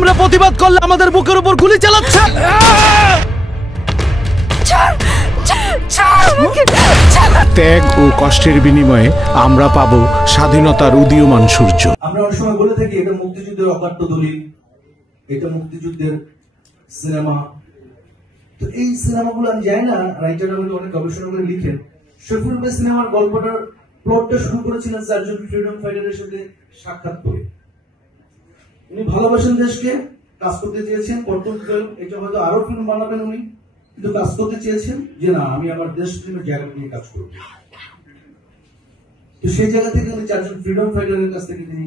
আমরা প্রতিবাদ করলে আমাদের বুকের উপর গুলি চালাচ্ছে। ত্যাগ ও কষ্টের বিনিময়ে আমরা পাবো স্বাধীনতার উদীয়মান সূর্য। আমরা অনেক সময় বলে থাকি এটা মুক্তিযুদ্ধের অকাট্য দলিল, এটা মুক্তিযুদ্ধের সিনেমা। তো এই সিনেমাগুলো আমি জানি না, রাইটাররা অনেক গবেষণা করে লিখেন। শফিউল ভাই সিনেমার গল্পটার প্লটটা শুরু করেছিলেন চারজন ফ্রিডম ফাইটারের সাথে সাক্ষাৎ করে। উনি ভালোবাসেন দেশকে, কাজ করতে চেয়েছেন, কর্তব্য ফিল্ম, এটা হয়তো আরো ফিল্ম বানাবেন উনি, কিন্তু কাজ করতে চেয়েছেন যে না আমি আমার দেশ প্রেমের জায়গা নিয়ে কাজ করব। তো সেই জায়গা থেকে উনি চারজন ফ্রিডম ফাইটারের কাছ থেকে তিনি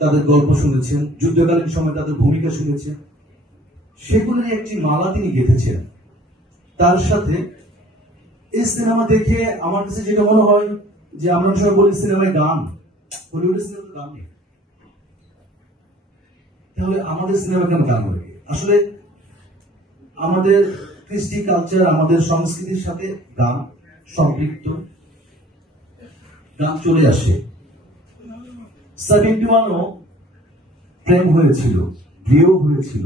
তাদের গল্প শুনেছেন, যুদ্ধকালীন সময় তাদের ভূমিকা শুনেছেন, সেগুলোর একটি মালা তিনি গেঁথেছেন। তার সাথে এই সিনেমা দেখে আমার কাছে যেটা মনে হয় যে আমরা সবাই বলি সিনেমায় গান, হলিউডের সিনেমাতে গান নেই, তাহলে আমাদের সিনেমা কেন গান লাগে? আসলে আমাদের কৃষ্টি কালচার, আমাদের সংস্কৃতির সাথে গান সম্পৃক্ত, গান চলে আসে। 71ও প্রেম হয়েছিল, বিয়েও হয়েছিল,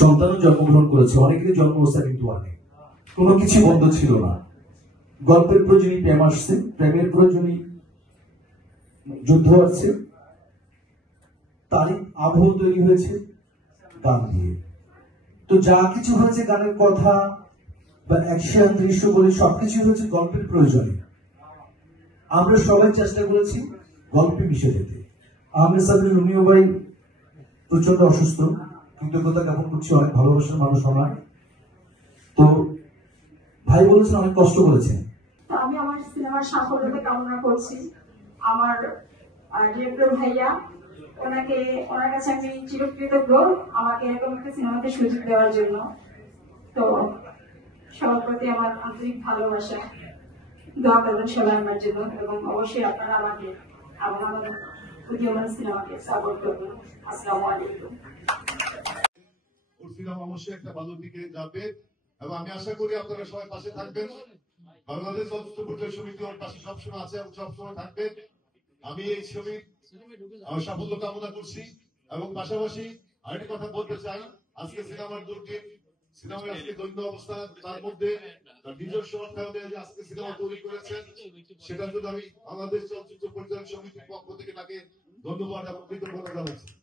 সন্তানও জন্মগ্রহণ করেছে, অনেকেরই জন্ম 71-এ, কোনো কিছু বন্ধ ছিল না। গল্পের প্রয়োজনই প্রেম আসছে, প্রেমের প্রয়োজনই যুদ্ধ আসছে, তারই আবহ তৈরি হয়েছে গান দিয়ে। তো যা কিছু হয়েছে গানের কথা বা অ্যাকশন দৃশ্য বলে সবকিছু হয়েছে গল্পের প্রয়োজনে। আমরা সবাই চেষ্টা করেছি গল্পে মিশে যেতে। আহমেদ সাদরী রুমিও ভাই প্রচন্ড অসুস্থ, কৃতজ্ঞতা জ্ঞাপন করছি, অনেক ভালোবাসার মানুষ আমার। তো ভাই বলেছেন অনেক কষ্ট করেছেন। আমি আমার সিনেমার সাফল্যতা কামনা করছি। আমার ডিরেক্টর ভাইয়া, ওনার কাছে আমি চিরকৃতজ্ঞ আমাকে এরকম একটা সিনেমাতে সুযোগ দেওয়ার জন্য। তো সবার প্রতি আমার আন্তরিক ভালোবাসা, দোয়া করবেন সবাই আমার জন্য, এবং অবশ্যই আপনারা আমাকে আমাদের উদীয়মান সিনেমাকে সাপোর্ট করবেন। আসসালামু আলাইকুম। সিনেমা অবশ্যই একটা ভালো দিকে যাবে এবং আমি আশা করি আপনারা সবাই পাশে থাকবেন। বাংলাদেশ চলচ্চিত্র পরিচালক সমিতি ওর পাশে সবসময় আছে এবং সবসময় থাকবে। আমি এই ছবির সাফল্য কামনা করছি এবং পাশাপাশি আরেকটি কথা বলতে চাই, আজকে সিনেমার দুর্গে সিনেমার আজকে দৈন্য অবস্থা, তার মধ্যে নিজস্ব অর্থায়নে আজকে সিনেমা তৈরি করেছেন, সেটার জন্য আমি বাংলাদেশ চলচ্চিত্র পরিচালক সমিতির পক্ষ থেকে তাকে ধন্যবাদ এবং কৃতজ্ঞতা জানাচ্ছি।